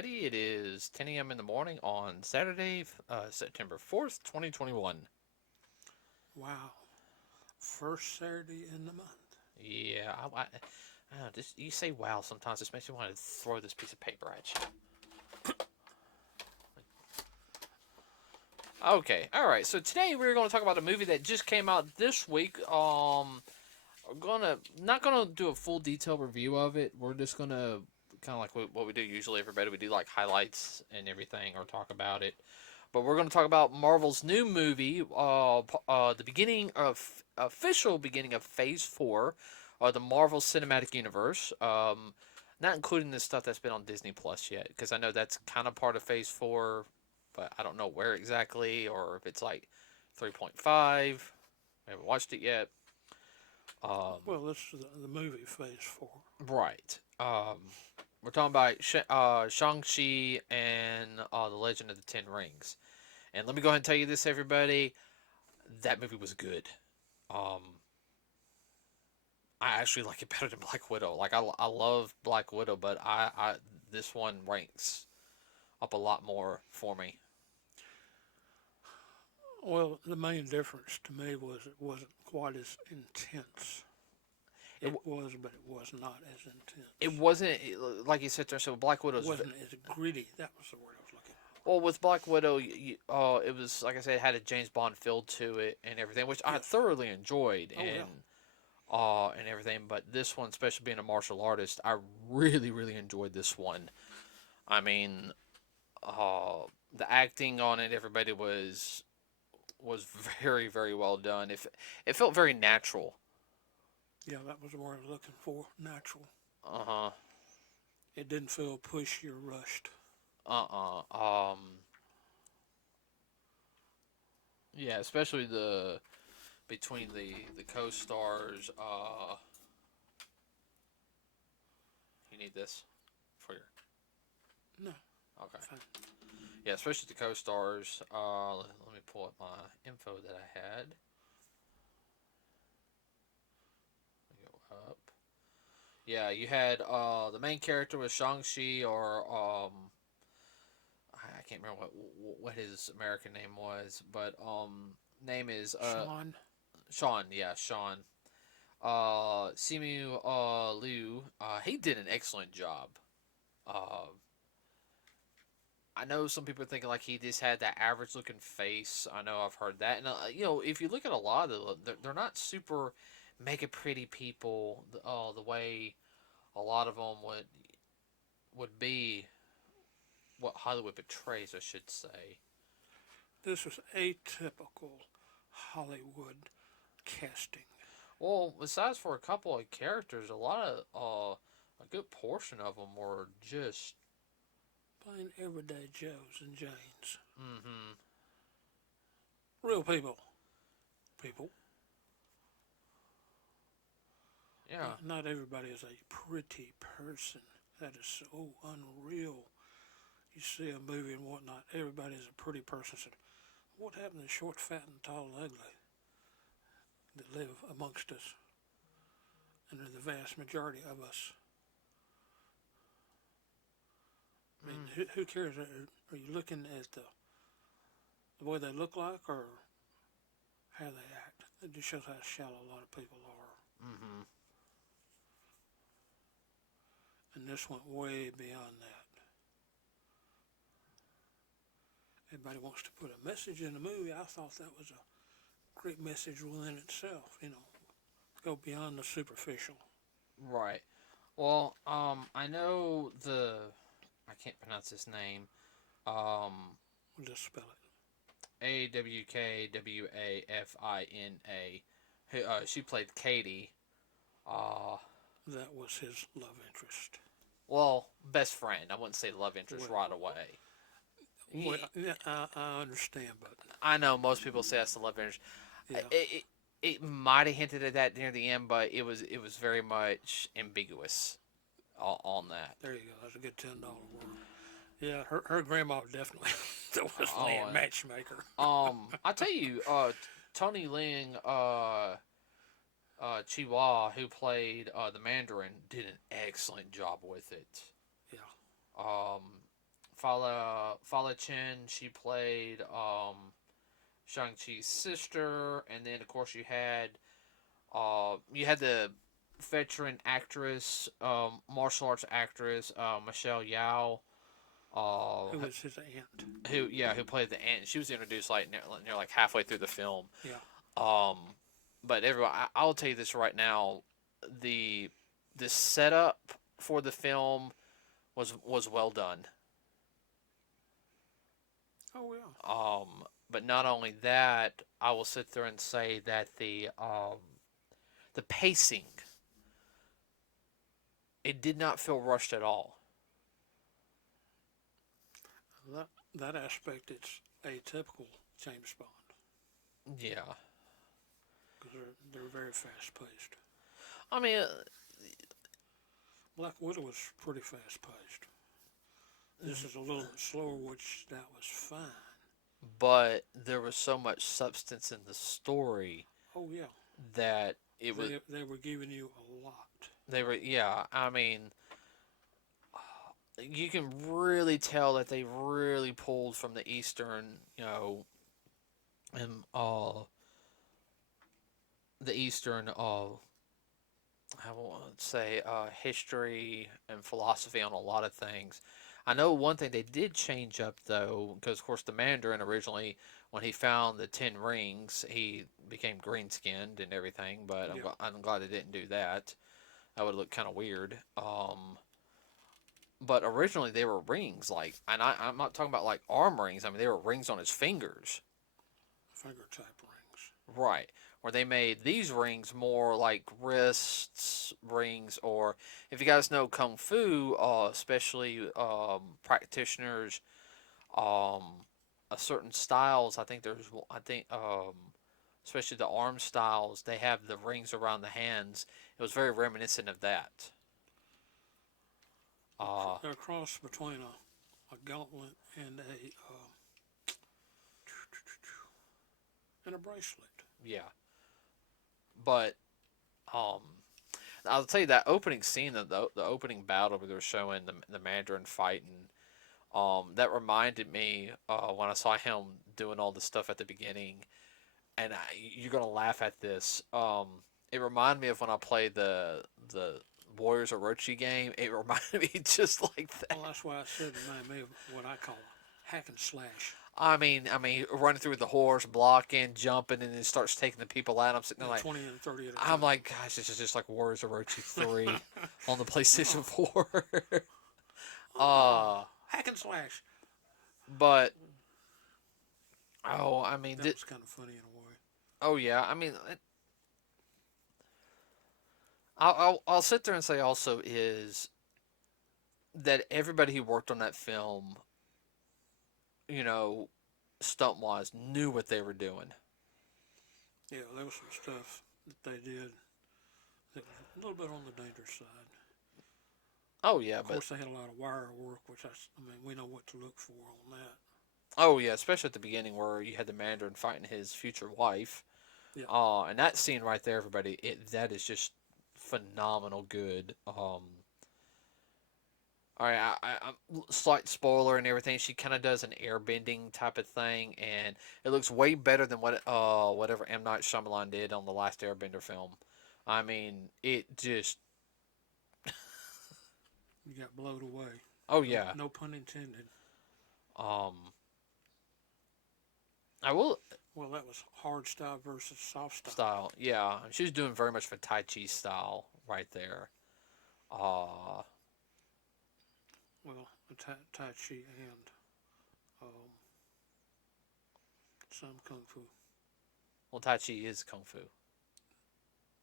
everybody. It is 10 a.m. in the morning on Saturday, September 4th, 2021. Wow. First Saturday in the month. Yeah, I don't know, just you say wow sometimes. This makes me want to throw this piece of paper at you. Okay, all right. So today we're going to talk about a movie that just came out this week. We're gonna not gonna do a full detailed review of it. We're just gonna kind of like what we do usually. Everybody we do like highlights and everything or talk about it. But we're going to talk about Marvel's new movie, the beginning of official beginning of Phase 4, the Marvel Cinematic Universe. Not including the stuff that's been on Disney Plus yet, because I know that's kind of part of Phase 4, but I don't know where exactly or if it's like 3.5. I haven't watched it yet. Well, this is the movie Phase 4. Right. We're talking about Shang-Chi and the Legend of the Ten Rings. And let me go ahead and tell you this, everybody. That movie was good. Um, I actually like it better than Black Widow. Like I love Black Widow, but I this one ranks up a lot more for me. Well, the main difference to me was it wasn't quite as intense. It It was, but it was not as it intense. wasn't like you said there. So Black It Widow's wasn't as gritty. That was the word I was looking well with Black Widow. It was like I said, it had a James Bond feel to it and everything, which for. I Yes. thoroughly enjoyed Oh, yeah. and everything. But this one, especially being a martial artist, I really enjoyed this one. I mean, uh, the acting on it, everybody was very well done. It felt very natural. Yeah, that was the word I was looking for. Natural. Uh huh. It didn't feel pushy or rushed. Yeah, especially the between the co-stars. You need this for your No, okay. fine. Yeah, especially the co-stars. Let me pull up my info that I had. Let me go up. Yeah, you had the main character was Shang Chi or I can't remember what his American name was, but name is Sean, Sean. Yeah, Sean. Simu Liu. He did an excellent job. Uh, I know some people are thinking like he just had that average looking face. I know I've heard that, and if you look at a lot of them, they're not super mega pretty people. The way a lot of them would be what Hollywood portrays, I should say. this was atypical Hollywood casting. Well, besides for a couple of characters, a lot of a good portion of them were just Plain everyday Joes and Janes. mm-hmm. Real people. People. Yeah. Not everybody is a pretty person. That is so unreal. You see a movie and whatnot, everybody is a pretty person. So what happened to short, fat, and tall and ugly that live amongst us and are the vast majority of us? I mean, Mm. who cares? Are you looking at the way they look like or how they act? It just shows how shallow a lot of people are. Mm-hmm. And this went way beyond that. Everybody wants to put a message in a movie. I thought that was a great message within itself. Go beyond the superficial. Right. Well, I know I can't pronounce his name. Um, We'll just spell it. Awkwafina. She played Katie. Uh, That was his love interest. well, best friend. I wouldn't say love interest Well, right away. well, yeah, I understand, but I know most people say that's the love interest. yeah, It might have hinted at that near the end, but it was very much ambiguous on that. there you go. That's a good $10 word. Yeah, her grandma definitely was Oh, a matchmaker. I tell you, Tony Ling, Chihuahua, who played the Mandarin, did an excellent job with it. Yeah, Um, Fala Chen. She played Shang-Chi's sister, and then of course you had the veteran actress, martial arts actress, Michelle Yao, Who was his aunt? who played the aunt. She was introduced like near like halfway through the film. Yeah. Um, but everyone, I'll tell you this right now, the the setup for the film was well done. Oh yeah. But not only that, I will sit there and say that the pacing, it did not feel rushed at all. That that aspect, it's atypical James Bond Yeah, because they're very fast paced. I mean, Black Widow was pretty fast paced. This is a little bit slower, which that was fine. but there was so much substance in the story Oh yeah, that it was. they were giving you a lot. They were, yeah. I mean, you can really tell that they really pulled from the Eastern, and the Eastern, I won't say history and philosophy on a lot of things. I know one thing they did change up though, because of course the Mandarin originally, when he found the 10 rings, he became green skinned and everything. But Yeah. I'm glad they didn't do that. That would look kind of weird. But originally they were rings, like, and I'm not talking about like arm rings. I mean they were rings on his fingers. Finger type rings. Right. Where they made these rings more like wrists rings, or if you guys know Kung Fu, especially practitioners, um, of certain styles. Especially the arm styles, they have the rings around the hands. It was very reminiscent of that. They're a cross between a gauntlet and a bracelet. Yeah, but um, I'll tell you that opening scene, the opening battle where they were showing the Mandarin fighting. That reminded me when I saw him doing all the stuff at the beginning, and you're gonna laugh at this. It reminded me of when I played the Warriors Orochi game. It reminded me just like that. Well, that's why I said it reminded me of what I call hack and slash. I mean, running through the horse, blocking, jumping, and then starts taking the people out. I'm sitting there like, 20 and 30 at a I'm time. like, gosh, this is just like Warriors Orochi 3 on the PlayStation 4. Hack and slash. But I mean, That was kind of funny in a way. oh yeah, I mean, I'll sit there and say also is that everybody who worked on that film, you know, stunt wise, knew what they were doing. Yeah, there was some stuff that they did that was a little bit on the dangerous side. Oh yeah, Of course, they had a lot of wire work, which I mean, we know what to look for on that. oh yeah, especially at the beginning where you had the Mandarin fighting his future wife. Yeah. And that scene right there, everybody, that is just phenomenal good. All right, slight spoiler and everything. She kind of does an airbending type of thing, and it looks way better than whatever M Night Shyamalan did on the last Airbender film. I mean, it just You got blowed away. oh yeah. No pun intended. Um, I will Well, that was hard style versus soft style. yeah. She was doing very much for Tai Chi style right there. Uh, Well, Tai Chi and um, some Kung Fu. well, Tai Chi is Kung Fu.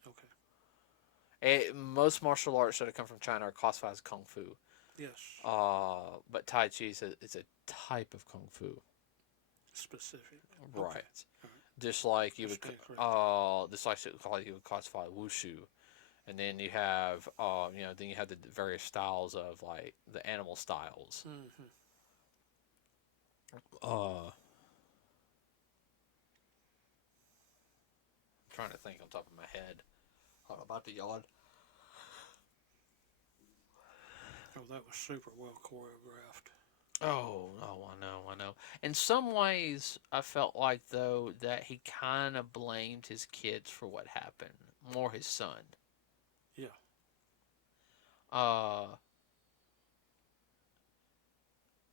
Okay. Most martial arts that have come from China are classified as Kung Fu. Yes. But Tai Chi is a type of Kung Fu. Specific. Right. Okay. Right. Just like you would, you would classify wushu, and then you have, then you have the various styles of like the animal styles. Mm-hmm. I'm trying to think on top of my head. About the yawn. Oh, that was super well choreographed. I know. In some ways, I felt like though that he kind of blamed his kids for what happened, more his son. Yeah. Uh,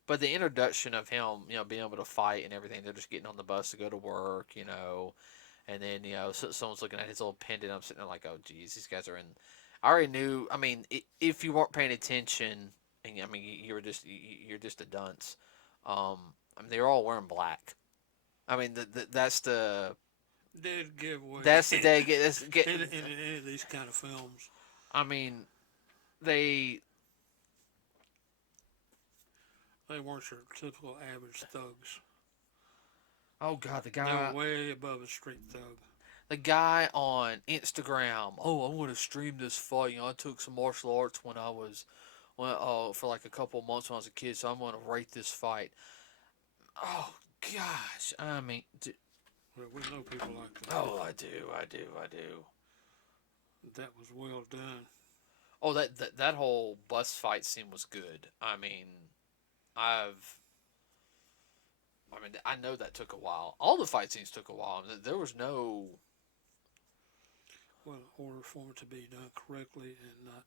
but the introduction of him, being able to fight and everything, they're just getting on the bus to go to work, and then someone's looking at his little pendant. I'm sitting there like, oh geez, these guys are in. I already knew. I mean, if you weren't paying attention, and I mean, you're just a dunce. I mean, they're all wearing black. I mean, Dead giveaway that's the day. Get. in any of these kind of films. I mean, they. They weren't your typical average thugs. Oh God, They were way above a street thug. the guy on Instagram. Oh, I'm gonna stream this fight. I took some martial arts when I was, for like a couple of months when I was a kid. So I'm gonna rate this fight. Oh gosh, I mean, Well, we know people like that. oh, I do, I do, I do. That was well done. Oh, that whole bus fight scene was good. I mean, I've. I mean, I know that took a while. All the fight scenes took a while. There was no. Well, in order for it to be done correctly and not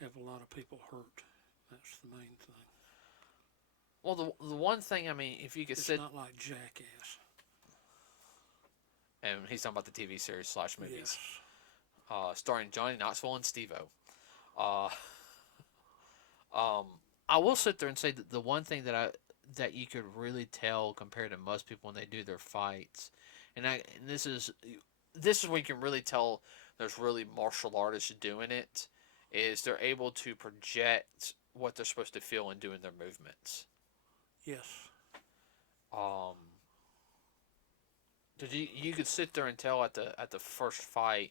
have a lot of people hurt, that's the main thing. Well, the one thing, I mean, if you could It's sit, not like Jackass. and he's talking about the TV series slash movies, Yes. starring Johnny Knoxville and Steve-O. Uh, um, I will sit there and say that the one thing that you could really tell compared to most people when they do their fights, and this is when you can really tell there's really martial artists doing it, is they're able to project what they're supposed to feel in doing their movements. Yes. Um, Cause you could sit there and tell at the first fight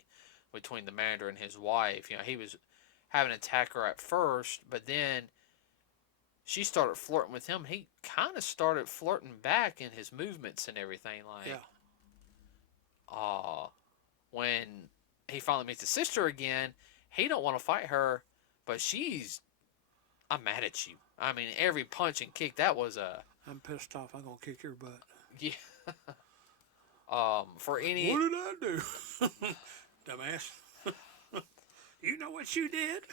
between the manager and his wife, he was having an attack her at first, but then she started flirting with him. He kind of started flirting back in his movements and everything. Like, Yeah. when he finally meets his sister again, he don't want to fight her, but I'm mad at you. I mean, every punch and kick that was a I'm pissed off. I'm gonna kick your butt. yeah. For any What did I do? Dumbass. You know what you did?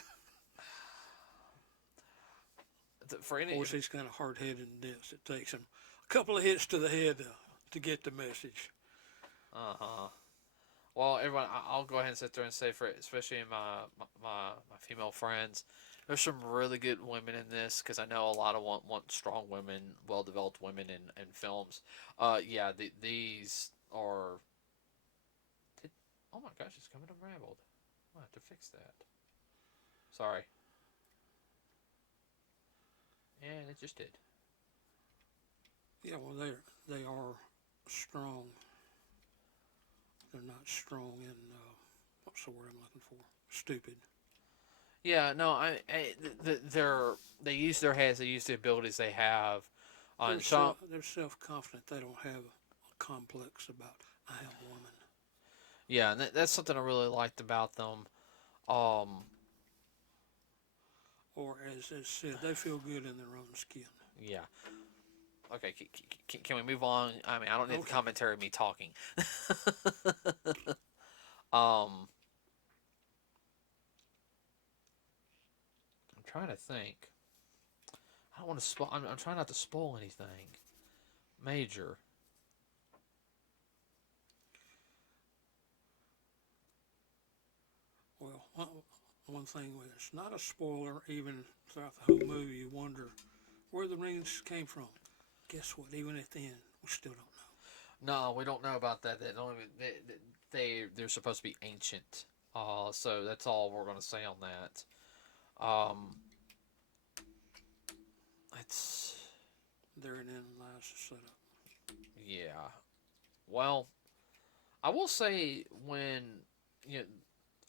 for Of any course, he's kind of hard-headed and dense. It takes him a couple of hits to the head to get the message. uh-huh. Well, everyone, I'll go ahead and sit there and say, for especially my female friends, there's some really good women in this, because I know a lot of want strong women, well developed women in films. Yeah, these are. Oh my gosh, it's coming unraveled. I have to fix that. Sorry. And it just did. Yeah, well, they are strong. They're not strong in what's the word I'm looking for? Stupid. Yeah, no, they use their heads, they use the abilities they have. On some, They're self-confident. They don't have a complex about I am a woman. yeah, and that's something I really liked about them. Um, Or as said, they feel good in their own skin. yeah. Okay, can we move on? I mean, I don't need the commentary of me talking. I'm trying to think. I don't want to spoil. I'm trying not to spoil anything major. Well, one thing with it's not a spoiler. Even throughout the whole movie, you wonder where the rings came from. Guess what? Even at the end, we still don't know. No, we don't know about that. They're supposed to be ancient. So that's all we're gonna say on that. It's Therein lies the setup. yeah. Well, I will say when you know,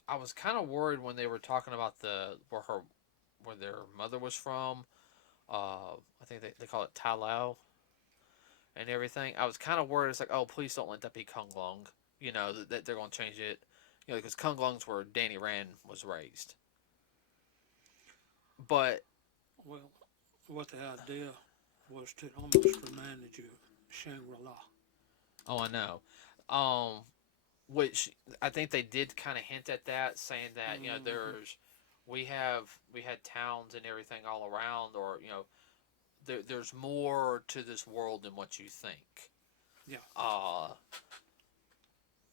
I was kind of worried when they were talking about where their mother was from. I think they call it Tai Lao and everything. I was kind of worried. It's like, oh, please don't let that be Kung Lung. That they're going to change it. Because Kung Lung's where Danny Rand was raised. But Well, what the idea? was too. It almost reminded you of Shangri-La. Oh, I know. Which I think they did kind of hint at that, saying that we had towns and everything all around, or there's more to this world than what you think. Yeah. Uh,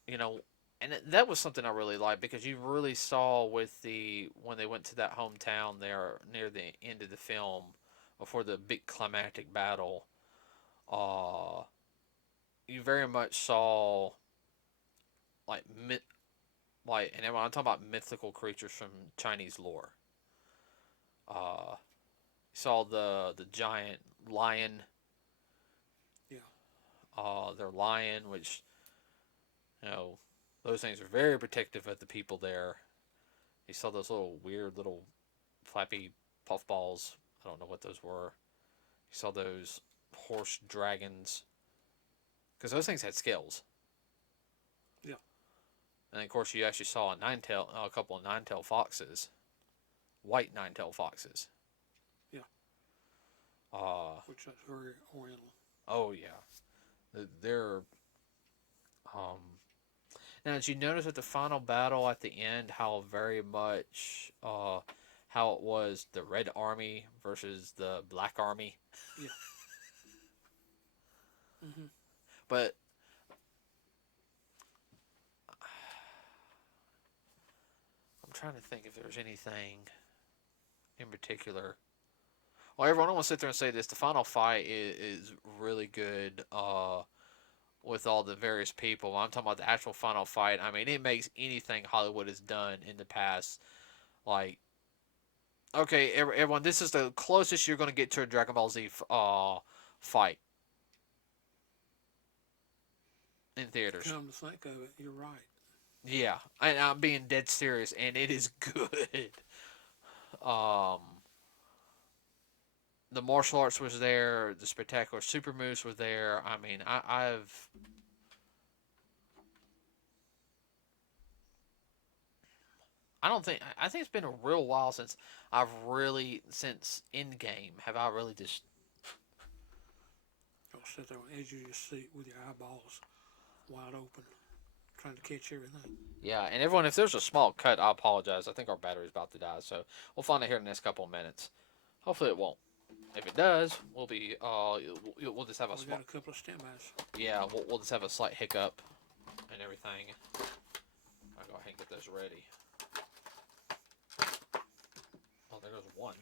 you know, and that was something I really liked because you really saw with when they went to that hometown there near the end of the film before the big climactic battle. Uh, you very much saw like and I'm talking about mythical creatures from Chinese lore. You saw the giant lion. Yeah. Their lion, which those things are very protective of the people there. You saw those little weird little flappy puffballs. I don't know what those were. You saw those horse dragons because those things had scales. Yeah. And of course, you actually saw a couple of nine-tailed foxes, white nine-tailed foxes. Yeah. Which is very oriental. Oh yeah, they're Now, did you notice at the final battle at the end how very much how it was the Red Army versus the Black Army? Yeah. Mm-hmm. But I'm trying to think if there's anything in particular. Well, everyone, I want to sit there and say this: the final fight is really good. With all the various people, I'm talking about the actual final fight. I mean, it makes anything Hollywood has done in the past like okay, everyone, this is the closest you're going to get to a Dragon Ball Z fight in theaters. Come to think of it, you're right. Yeah, and I'm being dead serious, and it is good. Um, the martial arts was there, the spectacular super moves were there. I mean, I think it's been a real while since since Endgame have I really just You'll sit there on the edge of your seat with your eyeballs wide open, trying to catch everything. yeah. And everyone, if there's a small cut, I apologize. I think our battery's about to die, so we'll find out here in the next couple of minutes. Hopefully, it won't. If it does, we'll just have a We got a couple of standbys. yeah, we'll just have a slight hiccup and everything. I'll go ahead and get those ready. Oh, there goes one.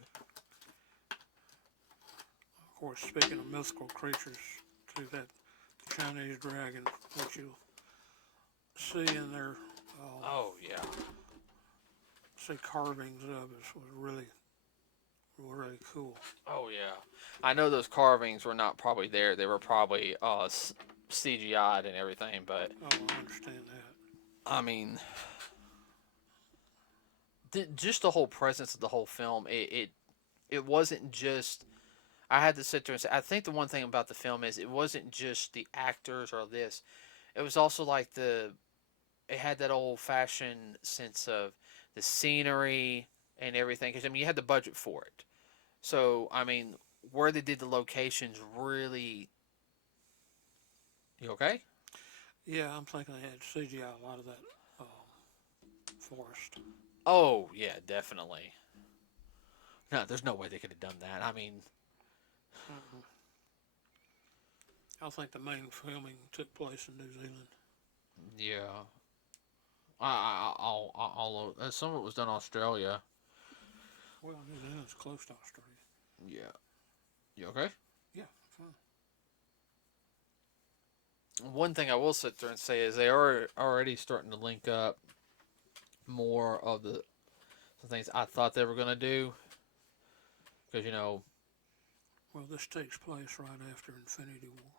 Of course, speaking of mythical creatures, to that Chinese dragon, what you see in there, Oh yeah. see carvings of it was really cool. Oh yeah. I know those carvings were not probably there. They were probably CGI'd and everything, but Oh, I understand that. I mean, just the whole presence of the whole film. It wasn't just. I had to sit there and say. I think the one thing about the film is it wasn't just the actors or this. It was also like It had that old fashioned sense of the scenery and everything. Because I mean, you had the budget for it. So I mean, where they did the locations really. You okay? Yeah, I'm thinking they had CGI a lot of that forest. Oh yeah, definitely. No, there's no way they could have done that. I mean, Mm-hmm. I think the main filming took place in New Zealand. yeah. I'll some of it was done in Australia. Well, New Zealand's close to Australia. Yeah. You okay? Yeah, fine. One thing I will sit there and say is they are already starting to link up more of the some things I thought they were gonna do. Because Well, this takes place right after Infinity War.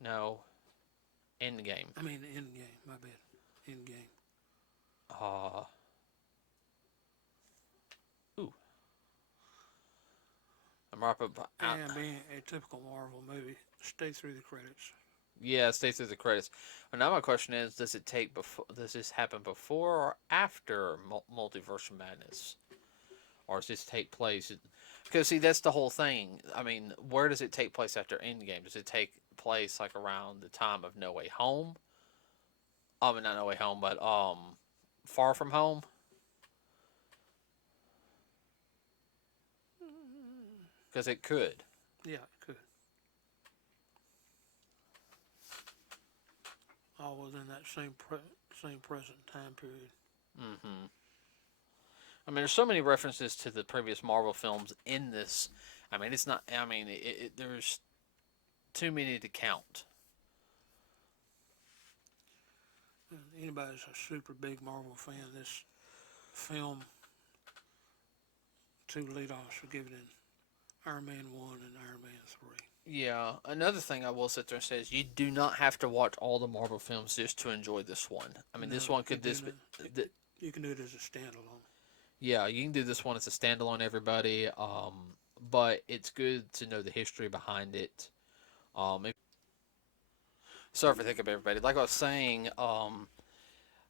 no, Endgame. I mean, Endgame. My bad. Endgame. Uh, ooh. I'm right up. And being a typical Marvel movie, stay through the credits. Yeah, it stays through the credits. But now my question is, does this happen before or after Multiverse of Madness? Or does this take place? Because see, that's the whole thing. I mean, where does it take place after Endgame? Does it take place like around the time of No Way Home? I mean, not No Way Home, but Far From Home. Because it could. Yeah, it could. All within that same present time period. Mm-hmm. I mean, there's so many references to the previous Marvel films in this. I mean, it's not. I mean, there's too many to count. And anybody that's a super big Marvel fan, this film, two lead-offs are given in Iron Man 1 and Iron Man 3. Yeah. Another thing I will sit there and say is you do not have to watch all the Marvel films just to enjoy this one. I mean, No, this one you could do this. not. Th- You can do it as a standalone. yeah, you can do this one as a standalone. Everybody. But it's good to know the history behind it. Sorry for thinking of everybody. Like I was saying,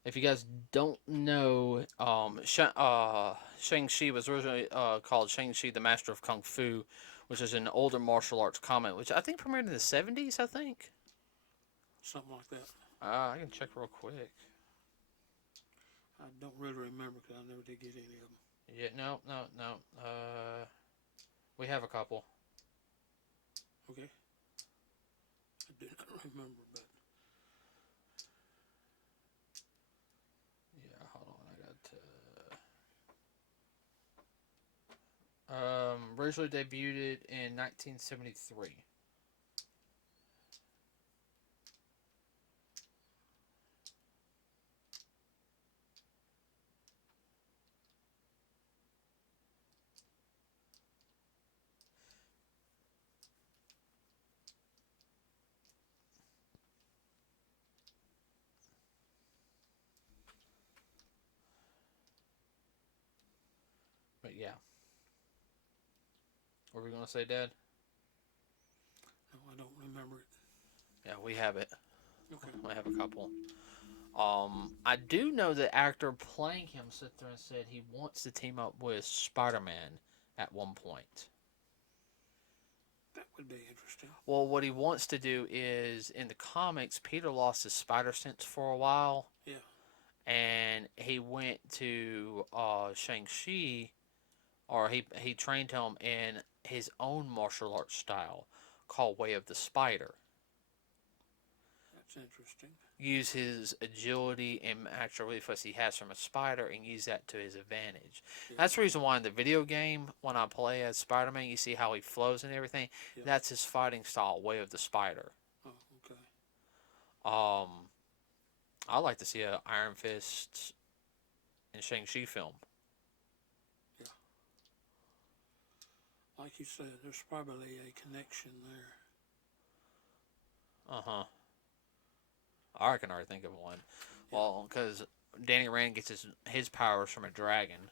if you guys don't know, Shang-Chi was originally called Shang-Chi, the Master of Kung Fu, which is an older martial arts comic, which I think premiered in the 70s, I think. Something like that. I can check real quick. I don't really remember because I never did get any of them. Yeah, no. We have a couple. Okay. I do not remember, but Yeah, hold on. Originally debuted in 1973. But yeah. What were we going to say, Dad? no, I don't remember it. Yeah, we have it. Okay. We have a couple. I do know the actor playing him sit there and said he wants to team up with Spider-Man at one point. That would be interesting. Well, what he wants to do is in the comics, Peter lost his spider sense for a while. Yeah. And he went to Shang-Chi, or he trained him in his own martial arts style called Way of the Spider. That's interesting. Use his agility and actual reflex he has from a spider and use that to his advantage. Yeah. That's the reason why in the video game, when I play as Spider-Man, you see how he flows and everything. Yeah. That's his fighting style, Way of the Spider. Oh, okay. I like to see a Iron Fist and Shang-Chi film. Yeah. Like you said, there's probably a connection there. Uh-huh. I can already think of one. Yeah. Well, because Danny Rand gets his powers from a dragon.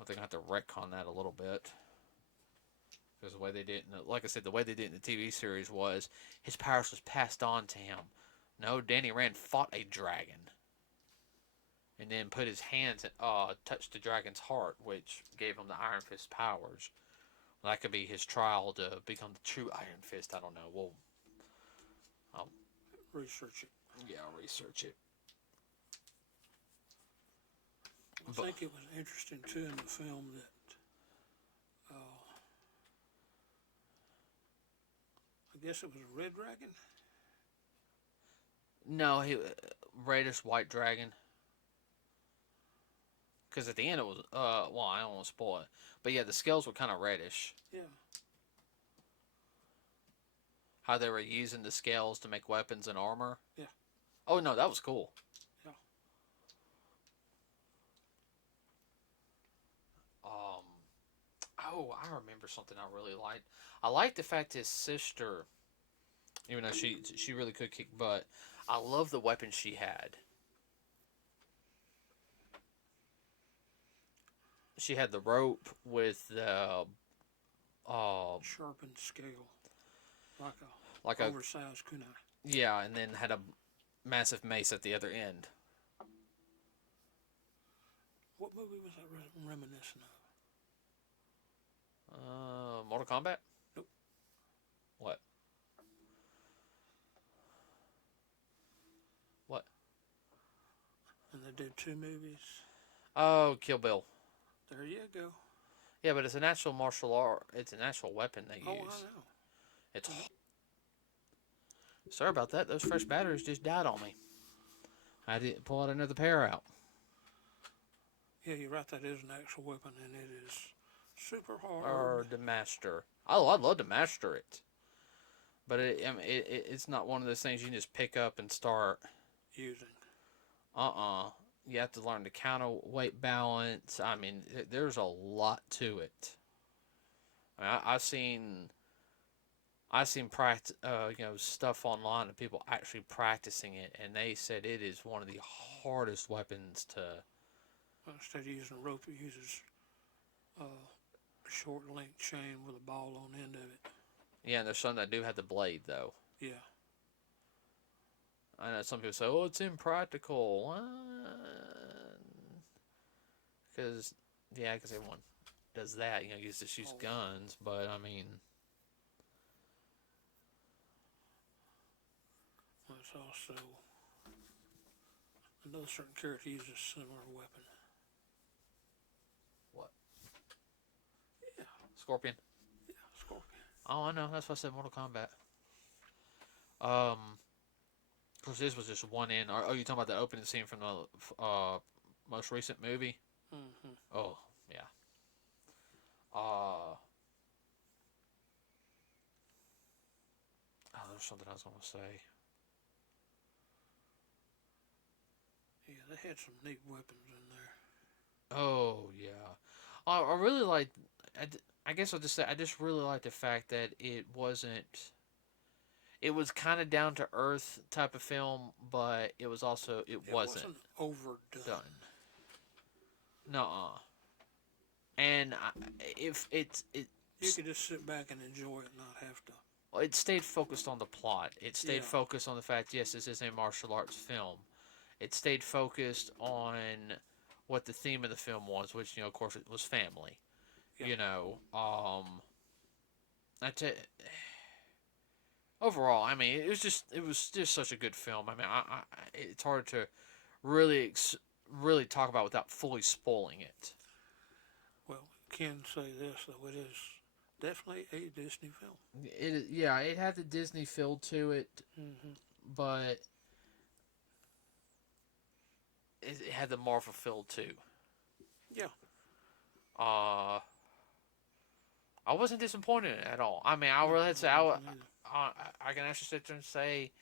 I think I have to retcon that a little bit. Because the way they did it, like I said, the way they did it in the TV series was his powers was passed on to him. No, Danny Rand fought a dragon. And then put his hands and touched the dragon's heart, which gave him the Iron Fist powers. Well, that could be his trial to become the true Iron Fist. I don't know. We'll Research it. yeah, I'll research it. I think it was interesting too in the film that I guess it was a red dragon. No, he reddish white dragon. Because at the end it was well, I don't want to spoil it, but yeah, the scales were kind of reddish. Yeah. How they were using the scales to make weapons and armor. Yeah. Oh no, that was cool. Yeah. Oh, I remember something I really liked. I liked the fact his sister, even though she really could kick butt, I love the weapon she had. She had the rope with the Sharpened scale, like a oversized kunai. Yeah, and then had a massive mace at the other end. What movie was that reminiscent Mortal Kombat? Nope. What? What? And they did 2 movies. Oh, Kill Bill. There you go. Yeah, but it's an actual martial art. It's an actual weapon they Oh, use. I know. It's. Sorry about that. Those fresh batteries just died on me. I had to pull out another pair out. Yeah, you're right. That is an actual weapon, and it is super hard. Or to master. Oh, I'd love to master it. But it's not one of those things you can just pick up and start. Using. You have to learn the counterweight balance. I mean, there's a lot to it. I mean, I've seen stuff online of people actually practicing it, and they said it is one of the hardest weapons to. Well, instead of using a rope, it uses a short length chain with a ball on the end of it. Yeah, and there's some that do have the blade though. Yeah. I know some people say, "Oh, it's impractical," because everyone does that. You know, used to shoot guns, but I mean, There's also another certain character uses a similar weapon. what? Yeah. Scorpion. Yeah, Scorpion. Oh, I know. That's why I said Mortal Kombat. Of course, this was just one in. Oh, you talking about the opening scene from the most recent movie? Mm-hmm. Oh, yeah. There's something I was gonna say. Yeah, they had some neat weapons in there. Oh yeah, I really like. I guess I'll just say I just really like the fact that it wasn't. It was kind of down to earth type of film, but it was also it wasn't overdone. done. Nuh-uh. And if you could just sit back and enjoy it, and not have to. it stayed focused on the plot. It stayed focused on the fact, yes, this is a martial arts film. It stayed focused on what the theme of the film was, which, of course, it was family. Yeah. Overall, I mean, it was just such a good film. I mean, it's hard to really talk about without fully spoiling it. Well, can say this though, it is definitely a Disney film. It had the Disney feel to it, but it had the Marvel feel too. Yeah. I wasn't disappointed at all. I mean, I really had to say I can actually sit there and say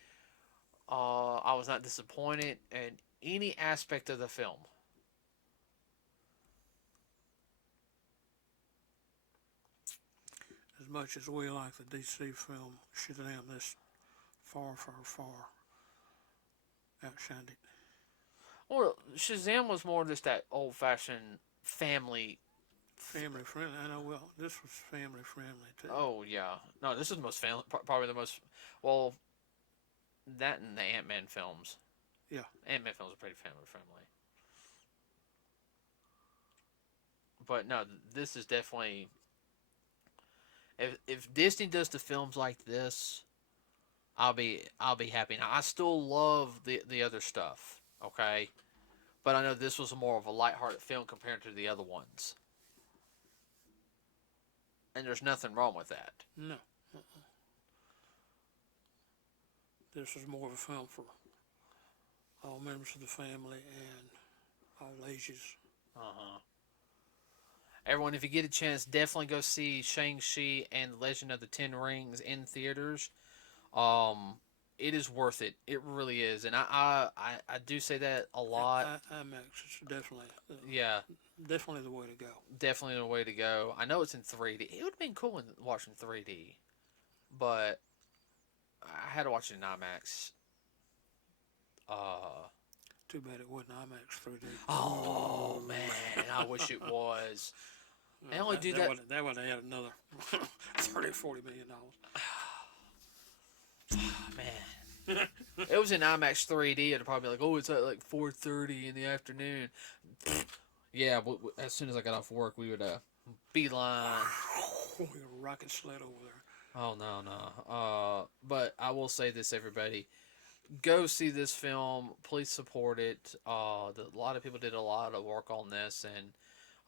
I was not disappointed in any aspect of the film. As much as we like the DC film, Shazam this far outshined it. Well, Shazam was more just that old-fashioned family friendly. I know. Well, this was family friendly too. Oh yeah, no, this is the most family. Probably the most. Well, that and the Ant-Man films. Yeah, Ant-Man films are pretty family friendly. But no, this is definitely. If Disney does the films like this, I'll be happy. Now I still love the other stuff, okay, but I know this was more of a lighthearted film compared to the other ones. And there's nothing wrong with that. No. This is more of a film for all members of the family and all ages. Everyone, if you get a chance, definitely go see Shang-Chi and the Legend of the Ten Rings in theaters. It is worth it. It really is, and I do say that a lot. IMAX is definitely definitely the way to go. Definitely the way to go. I know it's in 3D. It would have been cool watching 3D, but I had to watch it in IMAX. Too bad it wasn't IMAX 3D. Oh man, I wish it was. They only do that. That would add another $30 or $40 million. Man, it was in IMAX 3D. It'd probably be like, oh, it's at like 4:30 in the afternoon. Yeah, as soon as I got off work, we would beeline pulling a rocket sled over there. Oh no, no. But I will say this, everybody: go see this film. Please support it. A lot of people did a lot of work on this, and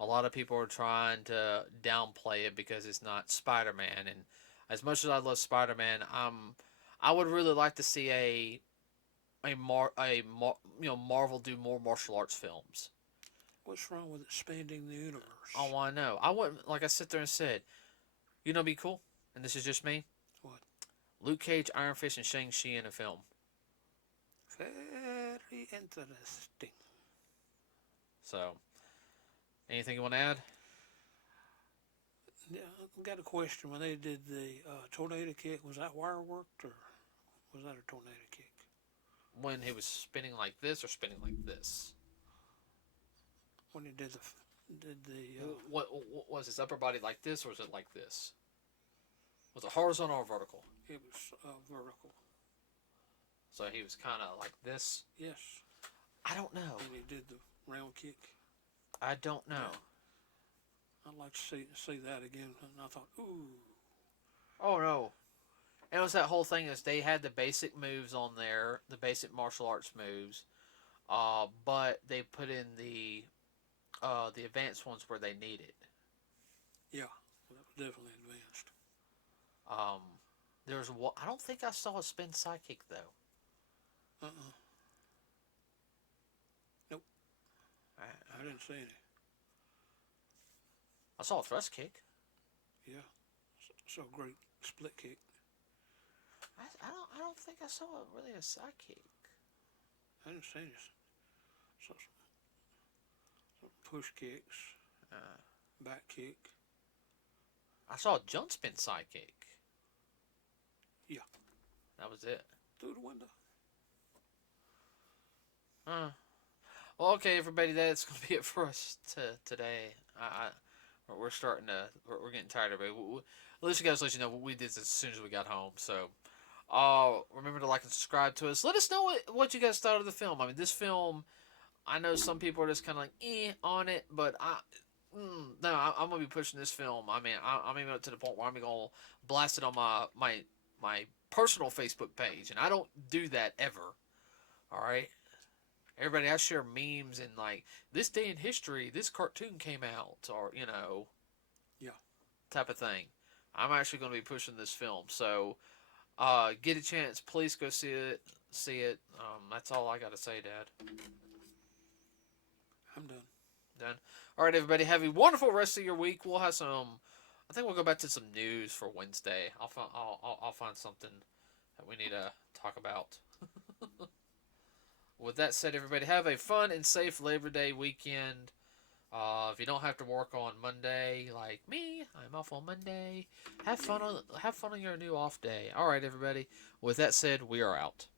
a lot of people are trying to downplay it because it's not Spider-Man. And as much as I love Spider-Man, I would really like to see Marvel do more martial arts films. What's wrong with expanding the universe? Oh, I know. I wouldn't like I sit there and said, be cool. And this is just me. What? Luke Cage, Iron Fist, and Shang-Chi in a film. Very interesting. So, anything you want to add? Yeah, I got a question. When they did the tornado kick, was that wire worked or was that a tornado kick? When he was spinning like this or spinning like this? When he did the what was his upper body like this, or was it like this? Was it horizontal or vertical? it was vertical. So he was kind of like this. Yes. I don't know. And he did the round kick. I don't know. Yeah. I'd like to see that again. And I thought, ooh. Oh no. And it was that whole thing is they had the basic moves on there, the basic martial arts moves, but they put in the advanced ones where they needed. Yeah, that was definitely advanced. There's one. I don't think I saw a spin side kick though. Nope. I didn't see any. I saw a thrust kick. Yeah. So great split kick. I don't think I saw really a side kick. I didn't see any. So, some push kicks. Back kick. I saw a jump spin side kick. Yeah. That was it. Through the window. Well, okay, everybody, that's going to be it for us today. We're starting to, we're getting tired of it. At least you guys let you know what we did as soon as we got home. So, remember to like and subscribe to us. Let us know what you guys thought of the film. I mean, this film, I know some people are just kind of like on it, but I'm gonna be pushing this film. I mean, I'm even up to the point where I'm gonna blast it on my personal Facebook page, and I don't do that ever. All right, everybody, I share memes and like this day in history, this cartoon came out, or yeah, type of thing. I'm actually gonna be pushing this film, so get a chance, please go see it. That's all I gotta say, Dad. I'm done. Done. All right, everybody. Have a wonderful rest of your week. We'll have some. I think we'll go back to some news for Wednesday. I'll find something that we need to talk about. With that said, everybody, have a fun and safe Labor Day weekend. If you don't have to work on Monday, like me, I'm off on Monday. Have fun on your new off day. All right, everybody. With that said, we are out.